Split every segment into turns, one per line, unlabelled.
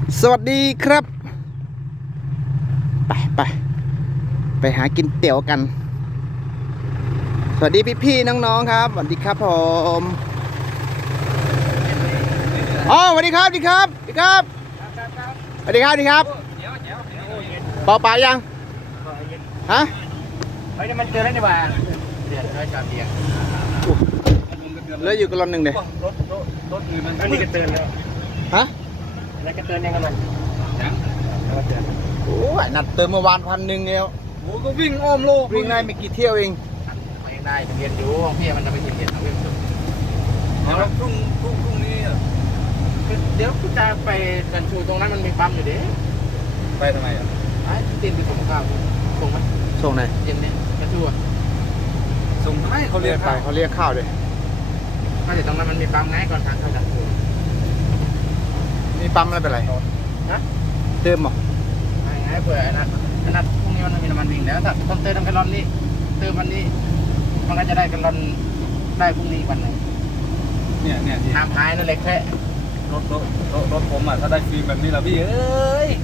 สวัสดีครับไปหากินเตี๋ยวกันสวัสดีพี่ๆน้องๆครับสวัสดีครับผมอ๋อสวัสดีครับสวัสดีครับสวัสดีครับสวัสดีครับสวัสดีครับเปล่าปลายังฮะ
เฮ้ยมันเจอแล้วนี่หว่าเดือดเลยจอดเบียร์
เหลืออยู่กระลอนหนึ่งเดีย
รถอื่นมันอันนี้ก็เตือนแล้ว
ฮะ
แล้วก็เตือนยังกันมันยังแล้วเตือน
โอ้ยนัดเติมเมื่อวาน1,000เนี่ย
โอ้ก็วิ่งอ้อมโลก
วิ่งได้ไม่กี่เที่ยวเอง
ไม่ได้เรียนอยู่พี่มันจะไปกินเรียนเอาวิ่งสุดแล้วพรุ่งนี้เดี๋ยวพี่จะไปกันชูตรงนั้นมันมีปั๊มอยู่ดิ
ไปทำไมอ่ะ
ไอ้ตีนไปส่งข้าวส่งไหม
ส่งไหน
เย็นเนี่ยกันชูอ่ะ
ส่งให้เขาเรียกไป
เขาเรียกข้าวเลย
ไม่แต่ตรงนั้นมันมีปั๊มไงก่อนทางเข้ากันชู
นี่ปั๊มอะไรเป็นไร
นะ
เติมหรอ
ไงเผื่อไอ้นัดพรุ่งนี้มันมีน้ำมันวิ่งแล้วถ้าต้นเติมกันร้อนนี่เติมวันนี้มันก็จะได้กันร้อนได้พรุ่งนี้วันหนึ่ง
เนี่ย
ห้ามหายนั่นเล็กแค่
รถผมอ่ะถ้าได้ฟิล์มแบบนี้แล้วพี่เอ้ย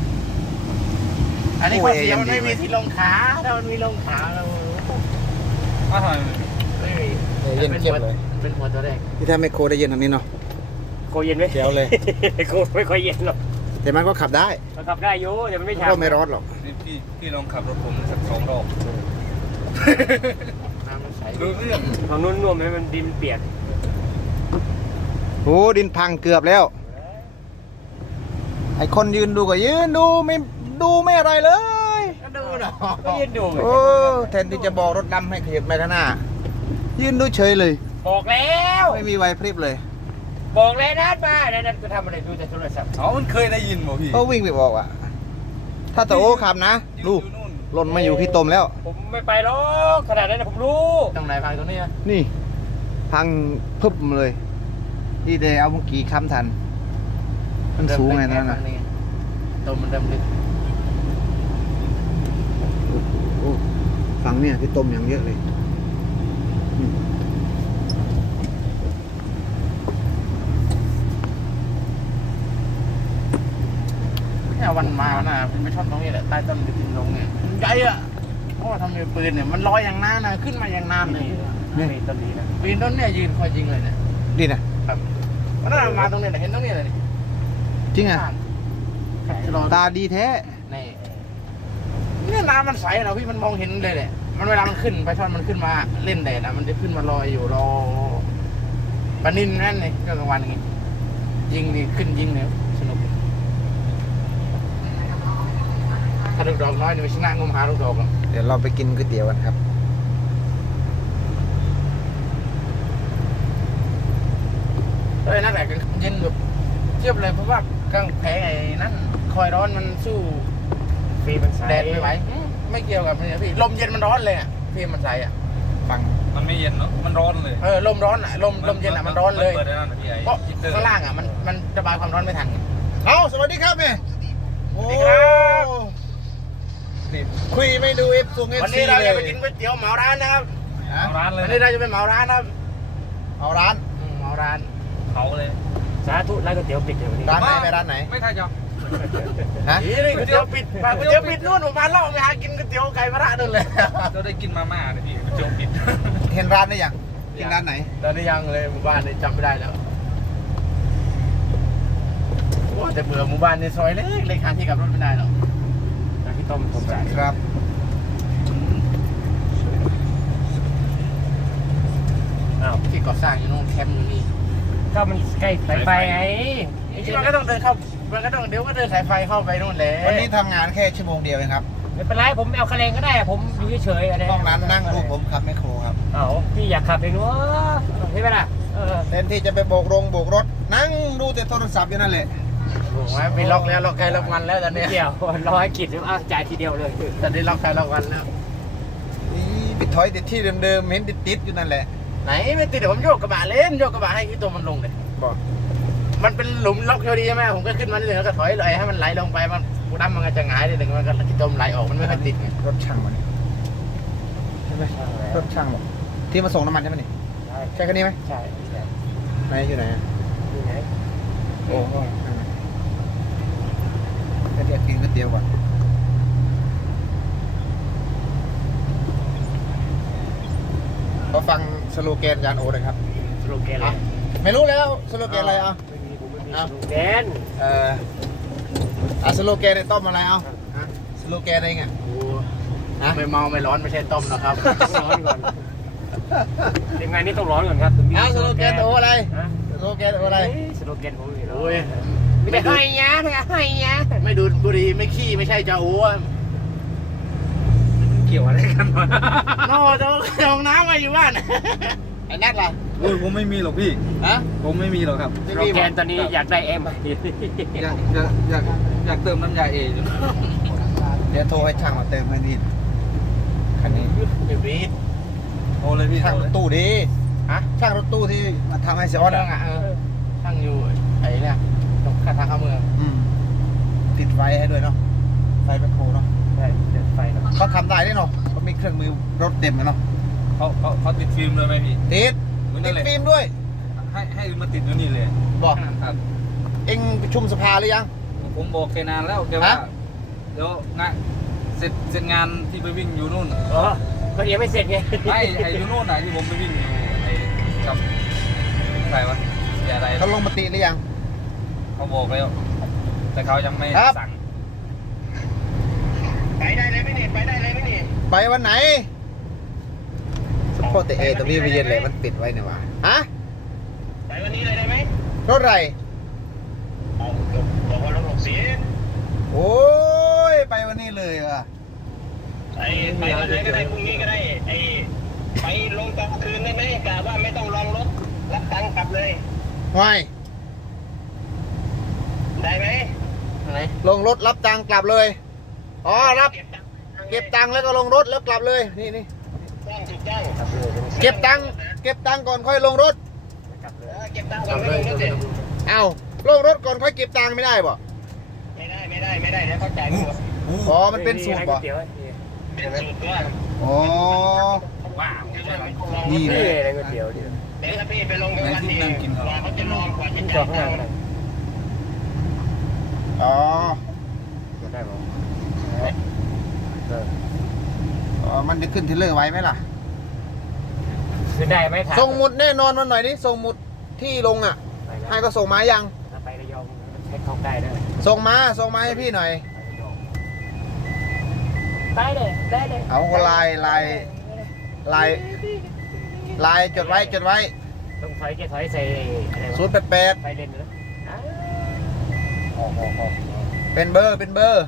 อันนี้ข้อเสียมันไม่มีที่ลงขาถ้ามันมีลงขาเรา
ถ้าทำไม
ไม่มี
เย็นเก็บเลย
เป็นหัวตัวแรก
ที่ถ้าไม่โคได้เย็นทางนี้เนาะ
โคเย็นไหม
เดี๋ยวเลย
โคไม่ค่อยเย็นหรอก
แต่มันก็ขับได้
มันขับได้อยู่แต่มันไม่ช้า
ก็ไม่ร้อนหรอก
นี่พี่ลองขับรถผมสัก2 รอบ
น้ำมันใส
ดูเรื่อง
ของนุ่นๆให้มันดินเปียก
โอ้ดินพังเกือบแล้วไอคนยืนดูก็ยืนดูไม่อะไรเลย
ก็ดูเนาะก็ยืนดู
โอ้แทนที่จะบอกรถดำให้ขยับไปข้างหน้ายืนดูเฉยเลย
บอกแล้ว
ไม่มีไวพริบเลย
บอกเลยนัดมานัดก็ทำอะไรดูแต่โทรศัพท์
มันเคยได้ยินบ่พี่
ก็วิ่งไปบอกอ่ะถ้าโตขับนะลูกหล่นมาอยู่ที่ตมแล้ว
ผมไม่ไปหรอกขนาดนั้นนะผมรู้ตรงไหนพังตรงนี้
นี่พังพึบเลยนี่เดเอาเมื่อกี้ค้ำทันมันสูงไงนั่นน่ะ
ตมมันเริ่มลึก
ฝั่งเนี่ยที่ตมอย่างเยอะเลย
วันมาน่ะไม่ชอบตรงนี้แหละใต้ต้นดินลงเนี่ยใหญ่อะเพราะว่าทำเป็นปืนเนี่ยมันลอยอย่างนานนะขึ้นมาอย่างนานเลยนี่ต้นนี้นะปืนต้นเนี่ยยืนคอยยิงเลยเนี่ย
ดีนะครับ
มันน่ามาตรงนี้แหละเห็นตรงนี้เลย
จริงอ่ะตาดีแท้
เนี่ยน้ำมันใสนะพี่มันมองเห็นเลยเนี่ยมันเวลามันขึ้นไปช่อนมันขึ้นมาเล่นแดดนะมันจะขึ้นมาลอยอยู่รอปนินนั่นเลยก็กลางวันอย่างงี้ยิงนี่ขึ้นยิงเนี่ยสนุกถ้าลูกดอกน้อยนี่ไม่ชนะงมหาลูกดอก
เดี๋ยวเราไปกินก๋วยเตี๋ยวกันครับ
นั่นแหละเย็นแบบเทียบเลยเพราะว่ากลางแผงไอ้นั่นคอยร้อนมันสู้ฟีมันใสแดดไม่ไหวไม่เกี่ยวกับนี่พี่ลมเย็นมันร้อนเลยอ่ะฟีมันใสอ่ะ
ฟังมันไม่เย็นเนาะมันร้อนเลย
ลมร้อนอ่ะลมเย็นอ่ะมันร้อนเลยเพราะข้างล่างอ่ะมันระบายความร้อนไม่ทัน
เอาสวัสดีครับแม่
สวัสดีครับ
คุยไม่ดูเอฟซูเอฟซีเลย
วันนี้เราจะไปกินก๋วยเตี๋ยวเหมาร้านนะครับ
เหมาร้านเลย
วันนี้เราจะไปเหมาร้านนะครับ
เหมาร้าน
เขาเลย
สาธุร้านก๋วยเตี๋ยวปิดเดี๋ยวนี้
ร้านไหนไปร้านไหน
ไม่ทันจ้ะ
ฮะ
นี่ก๋วยเตี๋ยวปิดก๋วยเตี๋ยวปิดนู่นผมมาล่อไปหากินก๋วยเตี๋ยวไก่มะระนู่นเลย
เราได้กินมาม่าเลยพี่ก๋วยเตี๋ยวปิด
เห็นร้านได้ยังกินร้านไหน
ตอนนี้ยังเลยหมู่บ้านนี่จำไม่ได้แล้วแต่เบื่อหมู่บ้านในซอยเล็กๆหาที่กลับรถไม่ได้หรอกพี่ต้มผมจ่าย
ครับ
ที่ก่อสร้างอยู่นู่นแคมป์อยู่นี่ก็มันใกล้สายไฟไงมันก็ต้องเดินเข้ามันก็ต้องเดี๋ยวก็เดินสายไฟเข้าไปนู่นเลย
วันนี้ทำงานแค่ชั่วโมงเดียวเองครับ
ไม่เป็นไรผมเอาคะแนนก็ได้ผมอยู่เฉยๆอะไร
ห้องนั้นนั่งดูผมขับแมคโครครับ
พี่อยากขับเองวะใช่ไหมล่ะ
แทนที่จะไปโบกรถนั่งดูแต่โทรศัพท์อยู่นั่นแหละ
บอกว่าไปล็อกแล้วล็อกใครล็อกมันแล้วตอนนี้เกี่ยวรอให้กิจหรือว่าจ่ายทีเดียวเลยตอนนี้ล็อกใครล็อกมันแล้ว
ปิดถอยติดที่เดิมๆเห็นติดอยู่นั่นแหละ
ไหนไม่ติดเดี๋ยวผมโยกกระบะเล่นโยกกระบะให้ที่ตัวมันลงเลย
บอก
มันเป็นหลุมล็อกพอดีใช่ไหมผมก็ขึ้นมาเรื่อยๆแล้วก็ถอยเลยให้มันไหลลงไปมันดำมันก็จะหงายเลยมันก็ที่ตัวมันไหลออกมันไม่ค่อยติดไง
รถช่างมันใช่ไหมรถช่างบอกที่มาส่งน้ำมันใช่ไหมนี่ใช่แค่นี้ไหม
ใช่
ไหนอยู่ไหน
อยู่ไหน
โอ้ดียวก่อนก็ฟังสโลแกนอาจารย์โอเลยครับ
สโลแกนอะไร
ไม่รู้แล้วสโลแกนอะไรอ่ะ
ไม่มีผมไม่มีสโลแกน
สโลแกนในต้มอะไรเอาสโลแกนอะไรเงี้ย
โอ้ไม่เมาไม่ร้อนไม่ใช่ต้มนะครับต้องร้อนก่อนทีมงานนี้ต้องร้อนก่อนครับถึงมี
สโลแกนโออะไรสโลแกนโออะไร
สโลแกนผมอยู่แล้วไม่ให้ยะไม่ดูดบุหรี่ไม่ขี้ไม่ใช่จะโอ้เกี่ยวอะไรกันวะนอกจากห้องน้ำมาอยู่บ้าน
ไอ้นัทล่ะ
โอ้ยผมไม่มีหรอกพี่
ฮะ
ผมไม่มีหรอกครับ
สโลแกนตอนนี้อยากได้เอ็ม
อยากเติมน้ำยาเออยู่
เดี๋ยวโทรให้ช่างมาเติมให้นี่คันนี้
เดี๋ยวรีด
โอ้เลยพี่
ช่างรถตู้ดี
ฮะ
ช่างรถตู้ที่มาทำให้เสียออส
นั่ง
อ่ะ
อ่ะช่างอยู่ไอ้เนี่ยตรงข้างทางเข้าเมือง
ติดไฟให้ด้วยเนาะไฟแมคโครเนาะ
ใช่เดินไฟเนาะ
เขาทำได้ด้วยเนาะเขามีเครื่องมือรถเต็มเลยเนาะ
เขาติดฟิล์มเลยไหมพี่
ติด
เหมือน
ติ
นั่
ด
นแหละ
ฟิล์มด้วย
ให้มาติดอยู่นี่เลย
บอก
ครับ
เอ็งประชุมสภาหรือยัง
ผมบอกแกนานแล้วแกว่า
ฮะ
เดี๋ยวงานเสร็จงานที่ไปวิ่งอยู่นู่น
อ๋อก็ยังไม่เสร็จไง
ไม่ไอ้อยู่นู่นไหนที่ผมไปวิ่งอยู่ไอ้กับใครวะเสียอะไร
เขาลงมติหรือยัง
เขาบอกแล้ว แต่เขายังไม่
ครับ
สั่ง
ไปได้เลยไหมนี่ไปได้เลยไหมนี่
ไปวันไหนสปอร์ตเอตัวนี้ไปเย็นเลยมันปิดไว้เนี่ยวะฮะ
ไปวันนี้เลยได้ไหม
รถอะไร
เอาบอกว่ารถหกสี
โอ้ยไปวันนี้เลยอ่ะ
ไปวันไหนก็ได้พรุ่งนี้ก็ได้ไปลงกลางคืนได้ไหมกะว่าไม่ต้องลองรถรับตังค์กลับเลย
วาย
ได้ไหมอะไร
ลงรถรับตังค์กลับเลยอ๋อรับเก็บตังค์แล้วก็ลงรถแล้วกลับเลยนี่
จ้างถูกจ้าง
เก็บตังค์ก่อนค่อยลงรถ
เก็บตังค์ก่อนไม่ลงรถเด็ด
เอาลงรถก่อนค่อยเก็บตังค์ไม่ได้บ่
ไม่ได้เดี๋ยวเขาจ่ายหมด
อ๋อมันเป็นสูตรบ่
เป็นสูตรว่า
อ๋อ
ว้าว
นี่เลย
อะไรก๋วยเตี๋ยวดิเดี๋ยวถ้าพี่ไปลงกันวันนี้กว่าเขาจะลองกว่าจะจ่ายตังค์
อ๋อ
ได้ป่ะ
อ๋อมันจะขึ้นเทรลเลอร์ไว้ไหมล่ะ
คือได้ไหมครับ
ส่งหมุดแน่นอนมาหน่อยดิส่งหมุดที่ลงอ่ะให้ก็ส่งมายัง
ถ้าไประยองเช็คเขาได้ด้วย
ส่งมาให้พี่หน่อย
ได้เลย
เอาลายจดไว้
ต้องถอยจะถอยใส่อะไรวะ
088
ไฟเลนนะ
เป็นเบอร์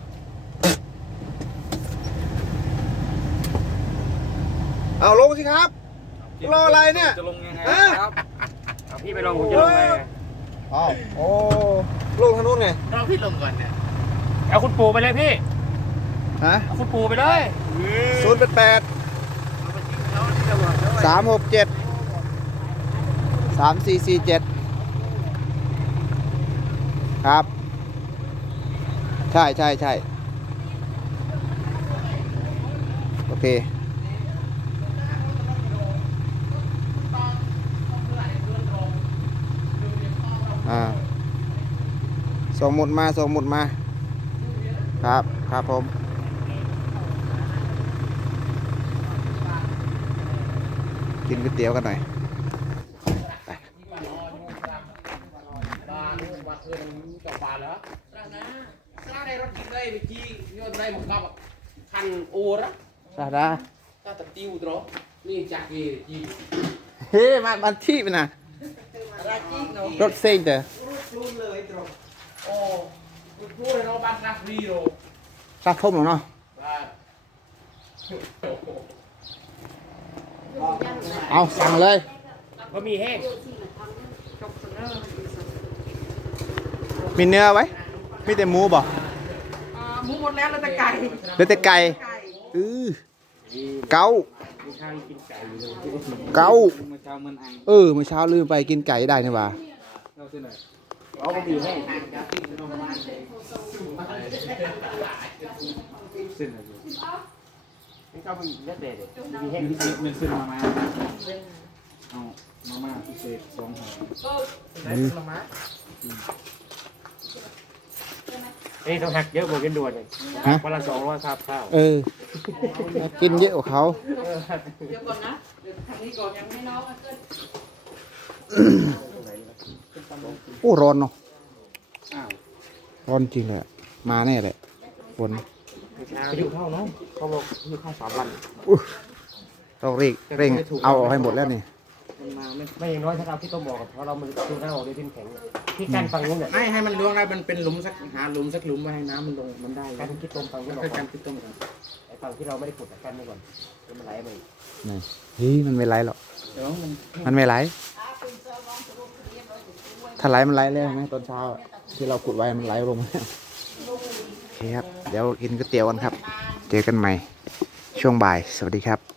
เอาลงสิครับ รออะไรเนี่ย
จะลงยังไง
ฮะ
ครับ
เอาพี่ไปลงผมจะลงไง
อ๋อโอ้ลงทางนู้นไง
เราพี่ลงก่อนเนี่ยเอาคุณปู่ไปเลยพี่
ฮะ
เอาคุณปู่ไปเลย
088 367 3447ครับ ใช่โอเคส่งหมุดมาครับผมกินก๋วยเตี๋ยวกันหน่อยไป
มาคืนจบบานแล้วสร้างได้รถกินได้เมื่อกี้ยนได้หมดกับคันอูระ
สาดา
ถ้าตัดติ้วตรอนี่จากกี่จี
เฮ้มาที่มันนะรถเซ็งเด้อ
โอ้คุณพูดเลยเราบ้านนักรีโร
ซักทมหรอเนาะ
บ้าน
เอาสั่งเลย
ก็มีแห้ง
มีเนื้อไว้ มีแต่หมูบ่
หมูหมดแล้วแล้วแต่ไก่
เหลือแต่ไก่เกา
มีข้างกินไก่อยู่เลย
เกา
เมื่อเช้ามันอัง
เมื่อเช้าลืมไปกินไก่ได้นี่หว่า
เราเส้นไหน
เอาก็มีแห้ง
เส้นไหนอยู่
นี่ก็มีเลือดเด็ดมีแห้ง
มีเส้นมาม่าเอามาม่าพิเศษ2ห่อ
ได้ผลไม้
นี่ต้องหักเยอะกว่ากันด่วนเลย
ฮะ
วันละ200ครับข้าว
กินเยอะกว่าเขา
เดี๋ยวก่อนนะ เดี๋ยวทางนี้ก่อนยังไม่น้องเกิน
โอ้ร้อนเนาะร้อนจริงเลยอะมาแน่เลยฝน
ไปอยู่เท่าเนาะเขาบอกอยู่ข้าว3 วัน
ต้องเร่งเอาออกให้หมดแล้วนี่
มันมาไม่อย่างน้อยถ้าเราที่ต้มบอกเพราะเรามันดูหน้าออกด้วยทิ้นแข็งที่กันฝั่งนู้นเนี่ย
ไม่ให้มันล้วงได้มันเป็นหลุมสักหาหลุมสักหลุมไว้ให้น้ำมันลงมันได้
การคิดต้มฝั่งนู้น
คือการพิจารณา
ไอ้ฝั่งที่เราไม่ได้ขุดกันไว้ก่อนมันไหลมาอีก
นี่เฮ้ยมันไม่ไหลหรอก
เดี๋ยวมัน
มันไม่ไหล ถ้าไหลมันไหลเลยไหมตอนเช้าอะที่เราขุดไว้มันไหลลงมาโอเคครับ เดี๋ยวกินก๋วยเตี๋ยวกันครับ เจอกันใหม่ช่วงบ่าย สวัสดีครับ